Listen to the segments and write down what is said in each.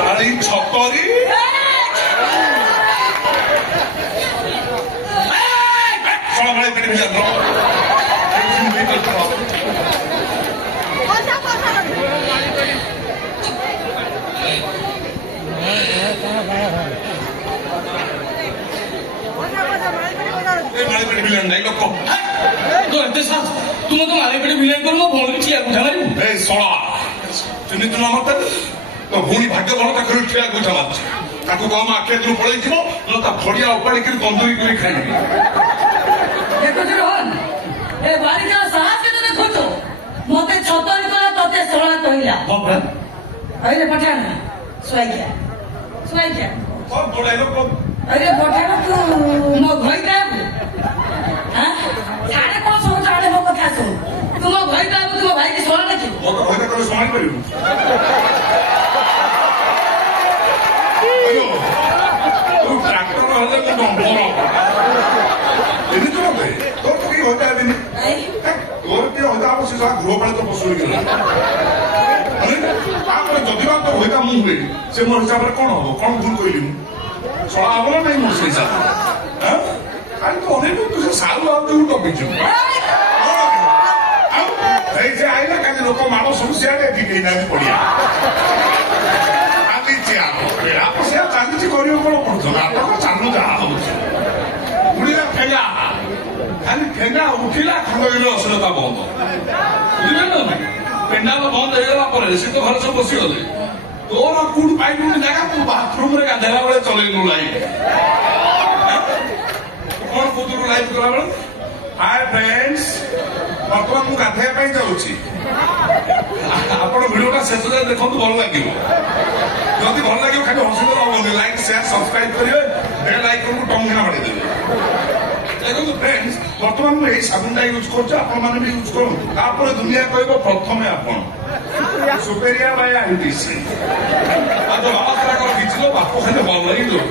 ଶାଳୀ ଛତରୀ ସଳଭଳି ପିଢି नहीं लोक तो एते साथ तुम तो मारे पेटे विलेन कर मो भौणी छिया गुठा मारिबु ए सळा तुनी तुना मत तो भौणी भाग्य बळ ता खरु छिया गुठा मार ताको गम आखे तू पळै थिबो न ता फडिया उपाडी कर बंदुई कर खाइ देखो रोहन ए बारी का साहस के तने खोतो मते छतरी कला तते सळा कहिला बाप रे अरे पठान स्वाइया कौन बोले लोग अरे पठान तू मो भई का हां साडे को सो साडे मो कथा सुन तुम भई का तुम भाई के सळा लखी मो तो भई का समान करियो अयो तू ट्रैक्टर हले को डंबरो एनी तो बे तो की होता है दिन तोर के होता आप से सा गृह पालित पशु गेला अरे आप जदि बात तो होता मु हुए से मोर हिसाब रे कोन हो कोन भूल कइली मु सळा आवला नहीं मोर से हिसाब हां अरे तो होने तू से साल आ तू टॉपिक जो ए जे आइला का लोक मानो सब से आडे दिखे ना पड़िया आदि जे आप से चांदी करियो कोन पड़तो आप को चालू जा हो उड़िया फेगा खाली फेगा उठिला खंडगिरी असलता बंद बुझिले ना पेंडाल बंद हो गला पर से तो घर सब बसी गले तोर कुड पाइबुनी जगह तू बाथरूम रे गाधेला बेले चलेनु लाइट कौन कुदुरु लाइट करा बेले हाय फ्रेंड्स बर्तमान मु गाधे पे जाउची आपण वीडियोटा शेष जाय देखंतु भल लागिवो जदि भल लागिवो खाली हंसिलो रहबो लाइक शेयर सब्सक्राइब करियो बेल आइकन को टंगना मारी देबे देखो फ्रेंड्स बर्तमान में यही साबुनटा यूज करछ आपण माने भी यूज करू तापर दुनिया कहबो प्रथमे आपण सुपेरिया बाय आईटीसी आज बाबा को किछलो बाप खाली भल लागिलो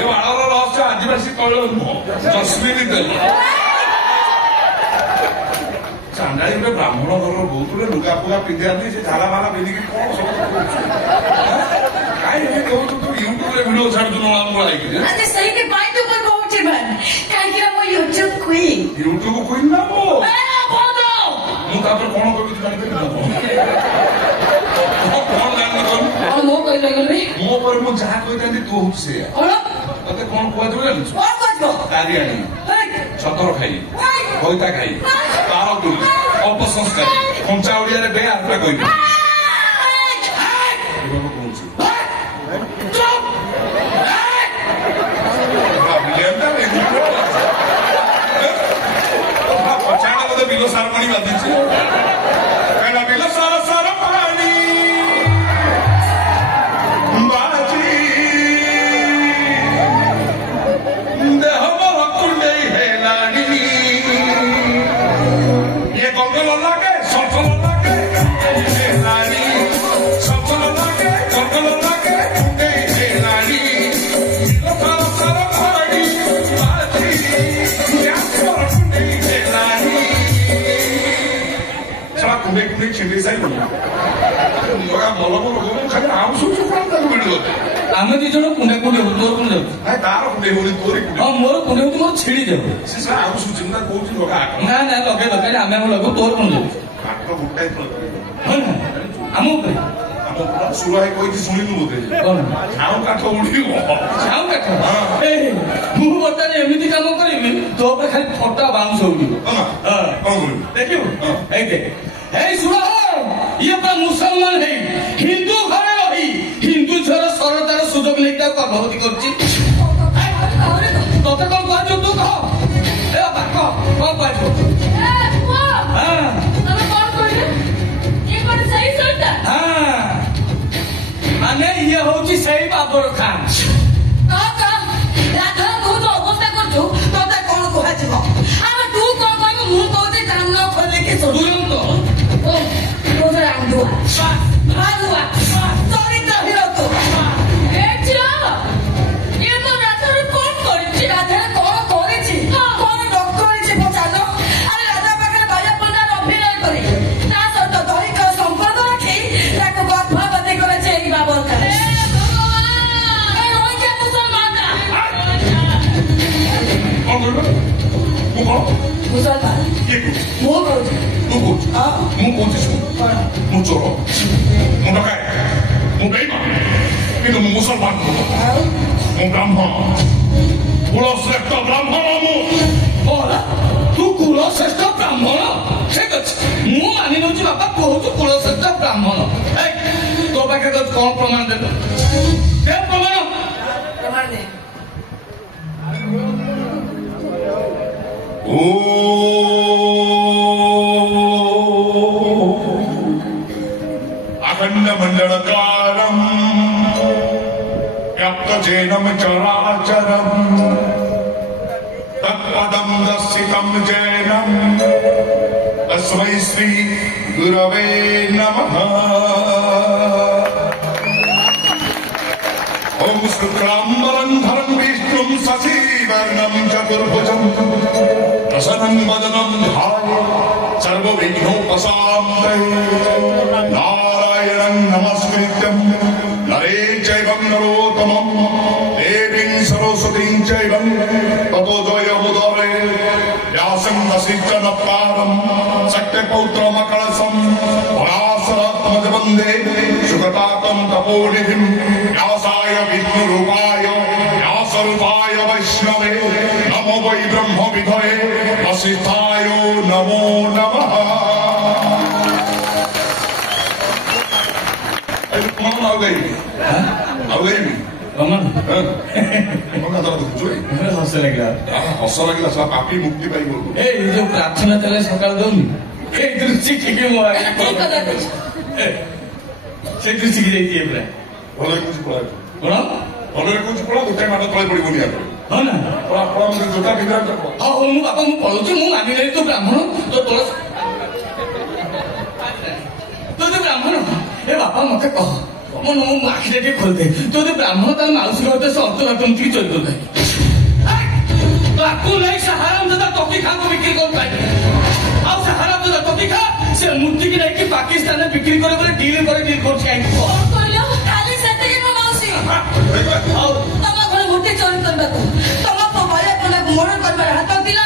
ए आळर रहस्य आदिवासी तैल नुह जस्मिनी तेल चांडाई में ब्राह्मण घर बहुत लुगा फुगा पिंधा से झाला माला पिंधिक कौन सब कहीं कहू तू यूट्यूब रे वीडियो छाड़ू ना लाइक अरे सही के बाय तो पर बहुत बन काहे कि हम यूट्यूब क्वीन ना वो ए बोलो मु तापर कोन कहबी तू जानि ना कोन जानि कोन और मो कहि लगले मो पर मु जहा कहतांती तू से और तते कोन कहत जानछ और कहतो कारियाणी छतर खाई होइता खाई तार दुली अपसंस्कार कंचा ओडिया रे बे आपला कहबी बिलो सार पानी बांधी बिलो सार सार पानी बाजी देह मोह कुंडे हेलानी ये गंगल लागे सफल लागे हेलानी सफल लागे गंगल लागे कुंडे हेलानी बिलो सार सार पानी बाजी कुंडे हेलानी कुंडे कुंडे छिंडी साई बोलो मोरा बोलो बोलो खाली आम सुचु कोन ताको वीडियो आमे दी जण कुंडे कुंडे हो तोर कोन जाउ नाही तार कुंडे होनी तोरी कुंडे हां मोर कुंडे हो मोर छिड़ी जाउ से सा आम सुचु ना कोची लोका ना ना लगे लगे आमे हम लगो तोर कोन जाउ काटो गुटाई तो हां आमो पे आमो सुरा है कोई सुनिनु बोते कोन झाऊ काठो उड़ीबो झाऊ काठो हां ए मु बता ने एमिति काम करिबी तो पे खाली फटा बाउंस होउदिबो हां कोन करू देखियो ए देख ए सुरा ये पर मुसलमान है हिंदू घरे रही हिंदू झर सरदार सुजोग लेता को बहुत करछि तोते कोन कहजो तू कह ए बाको कोन कहजो ए वो हां तने कोन कहले ये कोन सही सरदा हां माने ये होची सही बाबर खान का राधा तू तो अवस्था करछु तोते कोन कहजो अब तू कोन कहबो मु कहते कान न खोले के तुरंत ओ तो रांदो ମୁସଲମାନ କିଏ କହୁଛି ମୁଁ କହୁଛି ତୁ କହୁଛୁ ମୁଁ କହୁଛି ଶୁଣ ମୁଁ ଚୋର ମୁଁ ଡକାଏ ମୁଁ ବେଇମାନ କିନ୍ତୁ ମୁଁ ମୁସଲମାନ ମୁଁ ବ୍ରାହ୍ମଣ କୁଳଶ୍ରେଷ୍ଠ ବ୍ରାହ୍ମଣ ମୁଁ ତୁ କୁଳଶ୍ରେଷ୍ଠ ବ୍ରାହ୍ମଣ ଠିକ ଅଛି ମୁଁ ମାନି ନେଉଛି ବାପା ତୁ ହଉଛୁ କୁଳଶ୍ରେଷ୍ଠ ବ୍ରାହ୍ମଣ ତୋ ପାଖରେ କଣ ପ୍ରମାଣ ଦେବ ପ୍ରମାଣ ପ୍ରମାଣ ଦେ अखंड मंडलकारम व्याप्त जैनम चराचरम तत्पदम दर्शितम जैनम तस्मै श्री गुरवे नमः ओम शुक्लांबरं धरं विष्णुं शशिवर्णं चतुर्भुजं प्रसन्नं वदनं ध्याये सर्वविघ्नोपशान्तये नारायणं नमस्कृत्यं नरे चैव नरोत्तमं देवीं सरस्वतीं चैव ततो जयमुदरे व्यासं वसिष्ठ नप्तारं सत्यपौत्रमकलशं पराशरत्मज वन्दे सुगतातं तपोनिधिं व्यासाय विष्णुरूपाय व्यासरूपाय वैष्णवे नमो वै ब्रह्म विधये वसिष्ठाय नमो नमः आ गई हस लगे पापी मुक्ति पाई जो प्रार्थना चले सकाल दौनी दृष्टि ठीक से दृष्टि की जाइए भल कुछ पड़ा कौन भल कुछ पड़ा गोटे माड़ तले पड़ोनी हाँ ना जोटा पिंधा हाँ मु बापा मु पढ़ुची मु मानि नहीं तू ब्राह्मण तो तोर तो ब्राह्मण ए बापा मत कह मो आखिटा टे खोलते तो ब्राह्मण तार माउसी घर से अर्थघातन की चलते नहीं सहारा दादा टकी खा को बिक्री कर पाए आउ सहारा दादा टकी खा से मूर्ति की नहीं पाकिस्तान में बिक्री करे डील कर तम घर मूर्ति चोरी करने तम मोर कर हाथ दिला